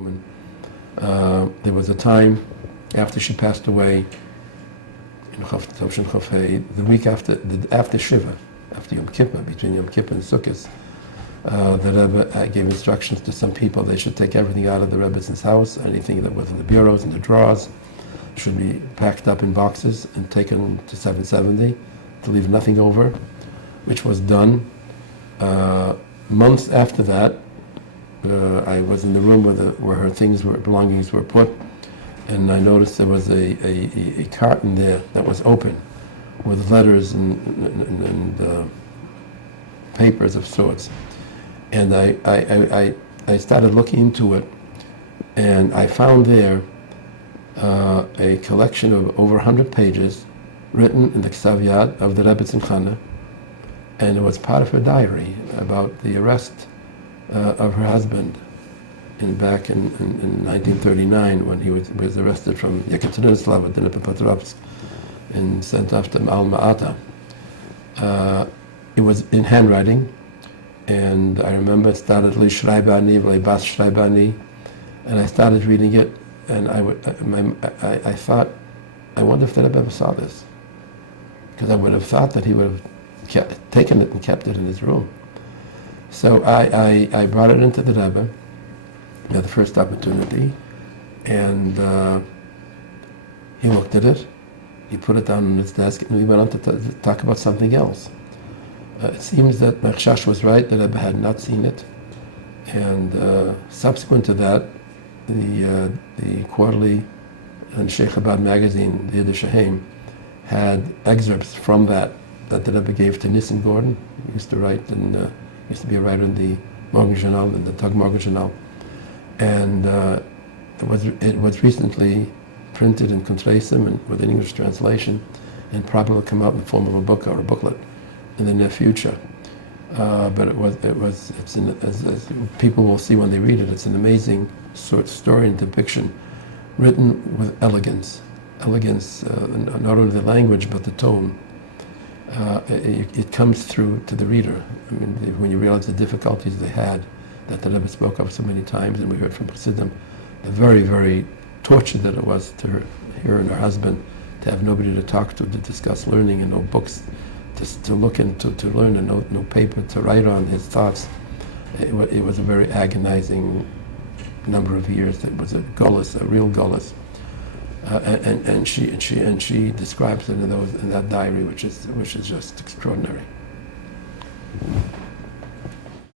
woman. There was a time after she passed away, in the week after Shiva, after Yom Kippur, between Yom Kippur and Sukkot, the Rebbe gave instructions to some people they should take everything out of the Rebbe's house, anything that was in the bureaus and the drawers should be packed up in boxes and taken to 770 to leave nothing over, which was done. Months after that, I was in the room where her belongings were put, and I noticed there was a carton there that was open with letters and papers of sorts. And I started looking into it, and I found there a collection of over 100 pages written in the Ksav Yad of the Rebbetzin Chana, and it was part of her diary about the arrest of her husband back in 1939 when he was arrested from Yekaterinslav at Dnipropetrovsk and sent off to Alma-Ata. It was in handwriting, and I remember it started Li Shraibani, Li Bas Shraibani, and I started reading it, and I thought, I wonder if the Rebbe ever saw this, because I would have thought that he would have taken it and kept it in his room. So I brought it into the Rebbe at the first opportunity, and he looked at it, he put it down on his desk, and we went on to talk about something else. It seems that Mechshash was right, the Rebbe had not seen it, and subsequent to that, the quarterly Anshe Chabad magazine, the Yiddish Haim, had excerpts from that the Rebbe gave to Nissen Gordon. He used to write and used to be a writer in the Morgen Journal, in the Tag Morgen Journal, and it was recently printed in Kuntreisim and with an English translation, and probably will come out in the form of a book or a booklet in the near future. But it's as people will see when they read it, it's an amazing sort of story and depiction, written with elegance, not only the language but the tone. It comes through to the reader. I mean, when you realize the difficulties they had, that the Rebbe spoke of so many times, and we heard from Chassidim, the very, very torture that it was to her and her husband, to have nobody to talk to discuss learning, and no books to look into, to learn, and no paper to write on his thoughts. It was a very agonizing number of years. It was a real gullus. And she describes it in that diary, which is just extraordinary.